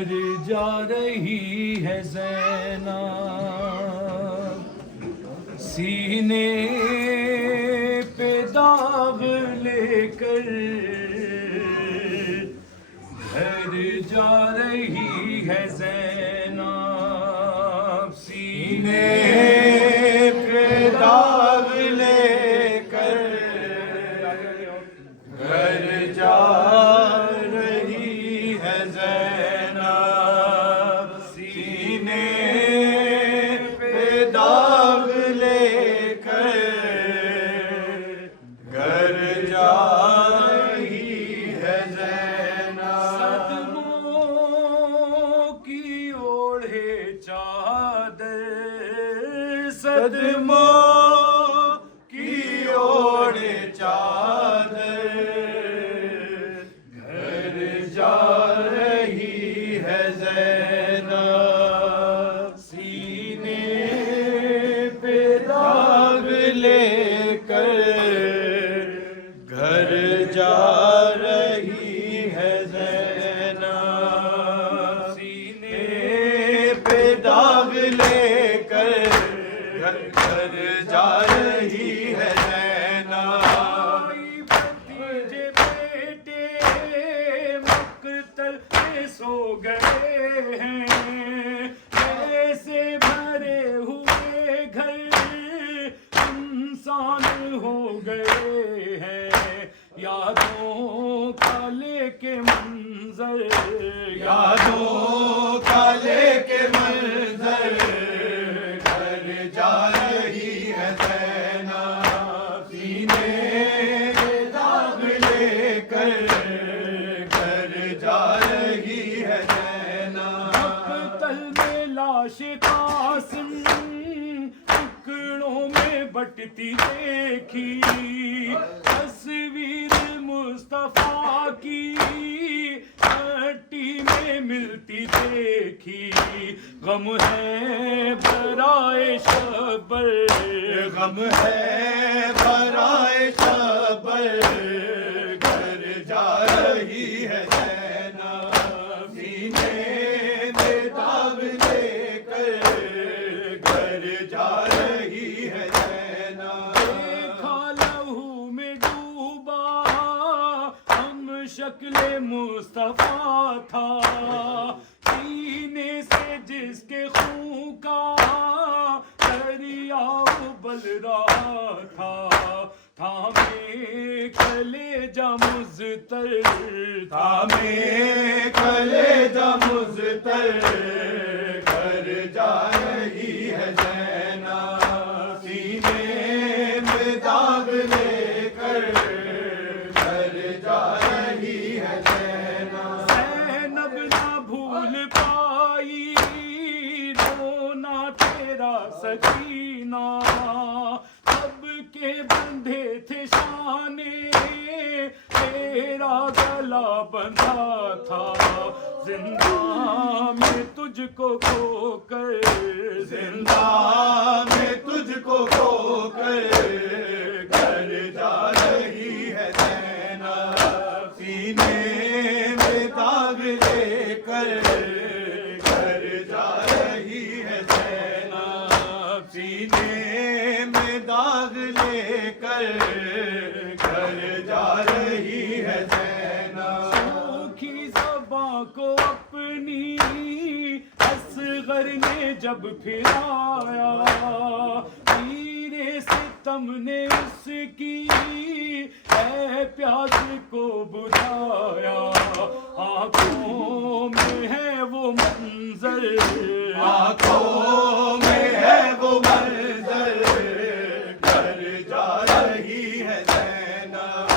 گھر جا رہی ہے زینب، سینے پہ داغ لے کر گھر جا رہی ہے زینب، سینے پہ داغ لے کر گھر جا رہی ہے زینب، سینے پہ داغ لے کر گھر جا رہی ہے زینب، صدموں کی اوڑھے چادر، صدموں کی اوڑھے چادر گھر جا رہی ہے زینب، سینے پہ داغ لے کر گھر جا رہی ہے زینب، سینے پہ داغ لے کر گھر جا رہی ہے زینب، بھتیجے بیٹے مقتل میں سو گئے ہیں، ایسے بھرے ہوئے گھر انسان ہو گئے ہیں، یادوں کا لے کے منظر، یادوں کا لے کے منظر گھر جا رہی ہے زینب، سینے پہ داغ لے کر گھر جا رہی ہے زینب، مقتل میں لاش قاسم ٹکڑوں میں بٹتی دیکھی، تصویر مصطفیٰ کی مٹی میں ملتی دیکھی، غم ہے برائے شبر، غم ہے برائے شبر گھر جا رہی ہے زینب، سینے میں داغ لے کر گھر جا رہی ہے زینب، دیکھا لہو میں ڈوبا ہم شکل مصطفیٰ تھا، سینے سے جس کے خون کا دریا ابل رہا تھا، تھامے کلیجہ مضطر، تھامے کلیجہ مضطر گھر جا رہی ہے زینب، سینے میں داغ لے کر گھر جا رہی ہے زینب، زینب نہ بھول پائی رونا تیرا سکینہ، سب کے بندھے تھے شانے تیرا گلا بندھا تھا، زندہ میں تجھ کو کھو کر، زندہ میں تجھ کو کھو کر گھر جا رہی ہے زینب، سینے میں داغ لے کر گھر جا رہی ہے زینب، سینے میں داغ لے کر گھر جا رہی ہے زینب، سوکھی زباں کو اپنی اصغر نے جب پھرایا، تیرے ستم نے اس کی اے پیاس کو بجھایا، آنکھوں میں ہے وہ منظر، آنکھوں میں ہے وہ منظر گھر جا رہی ہے زینب،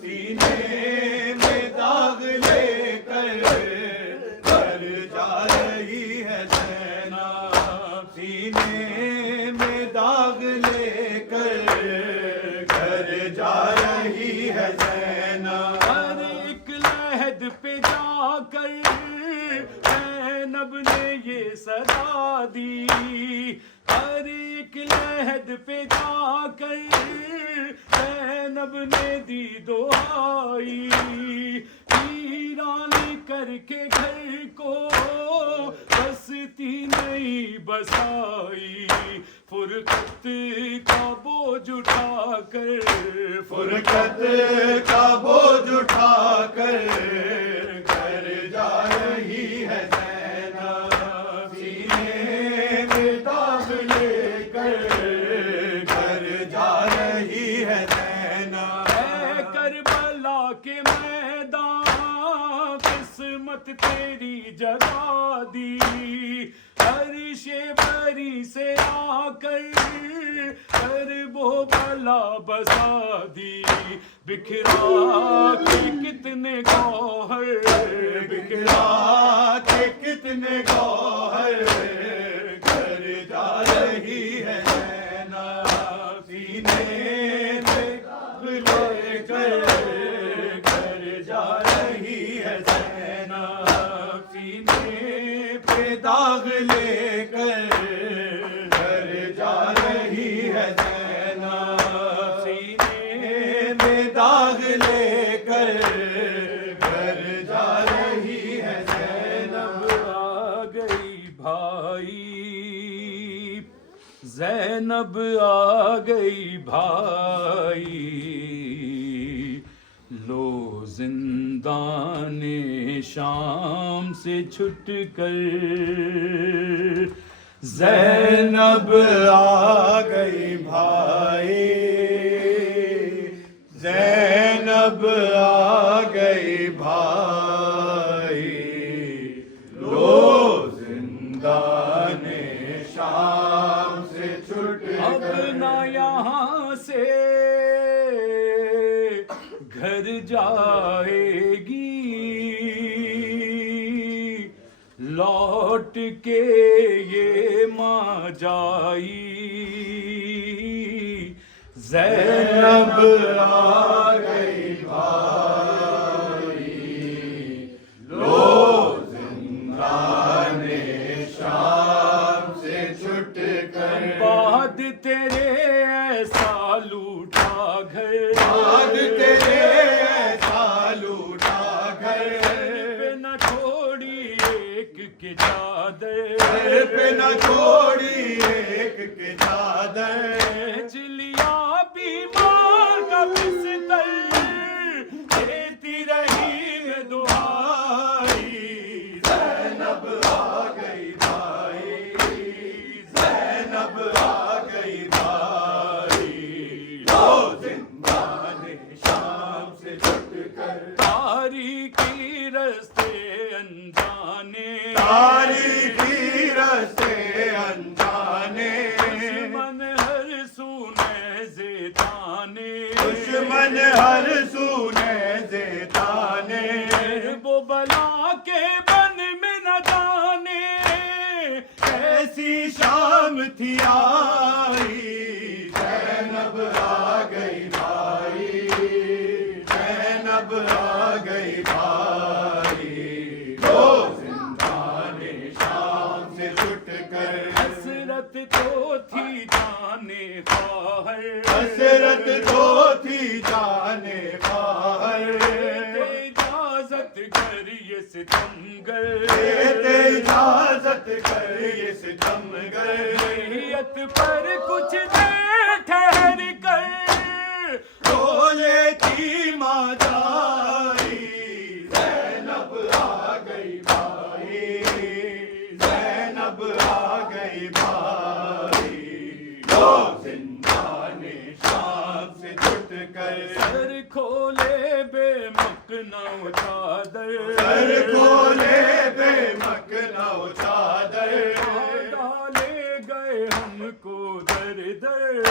سینے میں داغ لے کر گھر جا رہی ہے زینب، سینے میں داغ لے کر گھر جا رہی ہے زینب، ہر ایک لحد پہ جا کر زینب نے یہ صدا دی، ہر ایک لحد پہ جا کر زینب نے دی دعائی، ویران کر کے گھر کو بستی نہیں بسائی، فرقت کا بوجھ اٹھا کر، فرقت کا بوجھ اٹھا کر گھر جا رہی ہے زینب، سینے میں داغ لے کر گھر جا رہی ہے زینب۔ اے کربلا کے میدان قسمت تیری جگا دی، عرش بری سے آ کر کرب و بلا بسا دی، بکھرا کے کتنے گوہر، بکھرا کے کتنے گوہر گھر جا رہی ہے زینب، سینے میں داغ لے کر گھر جا رہی ہے زینب، سینے پہ داغ لے کر گھر جا رہی ہے زینب، سینے میں داغ لے کر گھر جا رہی ہے زینب۔ آ گئی بھائی، زینب آ گئی بھائی، لو زندان شام سے چھٹ کر، زینب آ گئی بھائی، زینب آ گئی بھائی، لو زندان شام سے چھٹ اب کر، نہ یہاں سے گھر جائے گی، لوٹ کے یہ ماں جائی، زینب آ گئی بھائی، لو زندان شام سے چھٹ کر، بعد تیرے ایسا لوٹا گھر، بعد تیرے ایسا لوٹا گھر، پہ نہ چھوڑی ایک کی چادر، سر پہ نہ چھوڑی ایک کی چادر، چلیا بیمار کا بستر دیتی رہی میں دعائی، زینب آ گئی بھائی، زینب آ گئی بھائی، لو زندان شام سے چھٹ کر، تاریکی رستے انجانے، تاریخی رستے انجانے، دشمن ہر سونے زیتانے، دشمن ہر سونے زیتانے، وہ بلا کے بن میں نہ جانے، ایسی شام تھی آئی، زینب آ گئی بھائی، زینب آ گئی بھائی، لو زندان شام سے چھٹ کر، حسرت تو تھی جانے خواہر، حسرت تو تھی جانے خواہر، دے اجازت کر یہ ستمگر، دیتے اجازت کر یہ ستمگر، نیت پر کچھ دیر ٹھہر کر، بولے تھی ماں جائی، زینب آ گئی بھائی، زینب آ گئی بھائی، لو زندان شام سے چھٹ کر، سر کھولے بے مکنہ چادر، سر کھولے بے مکنہ چادر، ڈالے گئے ہم کو در در،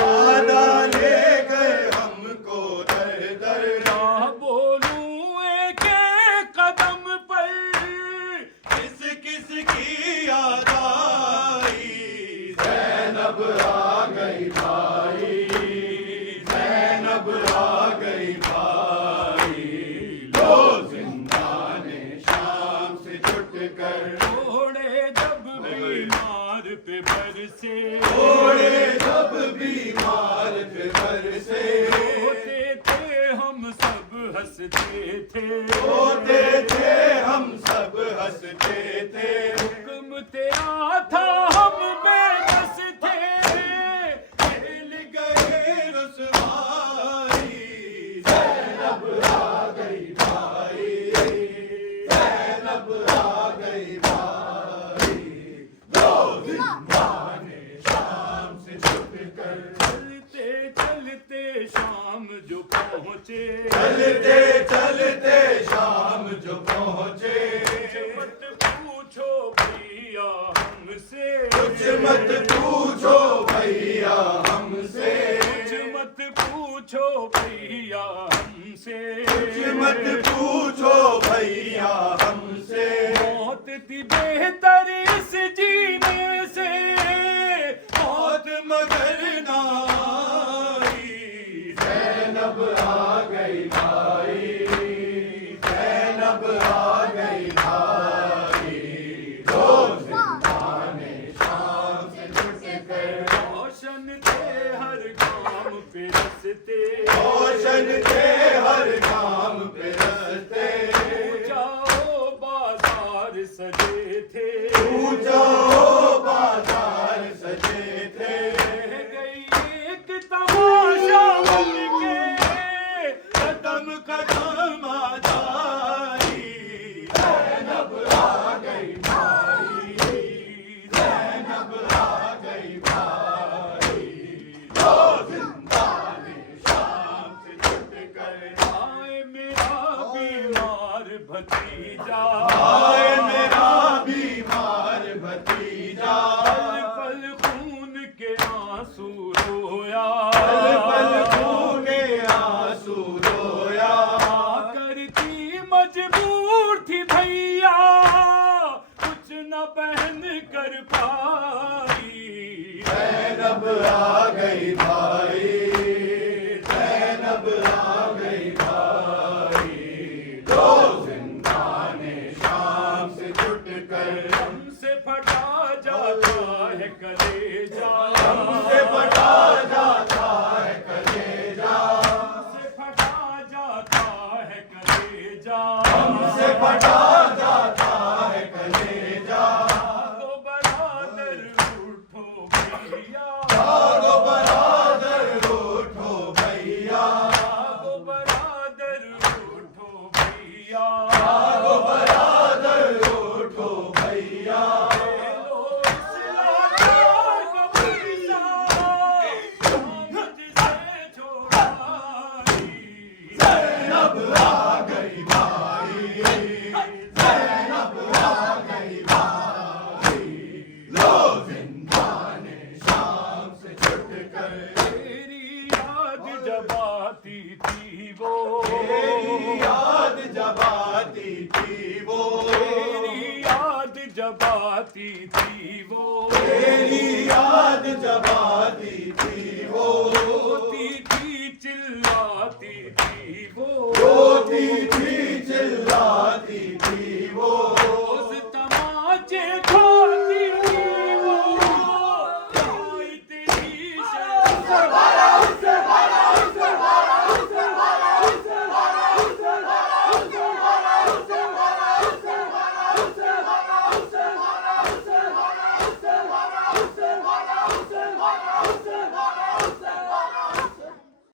ڈالے گئے ہم کو در در، نہ بولوں ایک ایک قدم پر، کس کس کی یاد آئی، زینب آ گئی بھائی، زینب آ گئی بھائی، لو زندان شام سے چھٹ کر، چھوڑے جب بیمار پہ برسے، چھوڑے جب بیمار پہ برسے، روتے تھے ہم سب ہنستے تھے روتے تھے ہم سب ہنستے تھے حکم تیرا تھا ہم بے بس تھے مل گئے رسوائی زینب آ گئی بھائی زینب آ گئی بھائی دو زندان شام سے چھپ کر چلتے چلتے شام جو پہنچے چلتے چلتے شام جو پہنچے مت پوچھو بھیا ہم سے کچھ مت پوچھو بھیا ہم سے کچھ مت پوچھو بھیا ہم سے کچھ مت پوچھو بھیا ہم سے موت تھی بہتر اس جینے سے موت مگر نہ آئی زینب آ گئی بھائی زینب آ گئی بھائی دو زندان شام سے چھٹ کر روشن تھے ہر کام پہ رستے روشن تھے ہر کام پہ رستے جاؤ بازار سجے تھے جاؤ بازار سجے تھے رہ گئی ایک تماشا بن کے قدم قدم آ جائی زینب آ گئی بھائی زینب آ گئی بھائی دو زندان شام سے چھٹ کر آئے میرا بیمار بھتیجا آئے میرا بیمار بھتیجا پل پل خون کے آنسو رویا پل پل خون کے آنسو رویا کرتی مجبور تھی بھیا کچھ نہ پہن کر پائی زینب آ گئی بھائی زینب آ گئی بھائی دو زندان شام سے چھٹ کر ہم سے پھٹا جاتا ہے کلیجا ہم سے پٹا جاتا ہے کلیجا ہم سے پھٹا جاتا ہے کلیجا ہم سے پٹا جاتا ہے کلیجا تو برادر اٹھو بھیا جاگو برادر اٹھو بھیا تو برادر اٹھو بھیا جاگو برادر اٹھو بھیا لو اسلام کا پیسہ مجھ سے چھوڑائی زینب آ گئی بھائی زینب آ گئی بھائی لو زندان شام سے چھٹ کر تیری یاد جب آتی تھی وہ تیری یاد جب آتی تھی وہ تیری یاد جب آتی تھی وہ تیری یاد جب آتی تھی وہ روتی تھی چلاتی تھی وہ روتی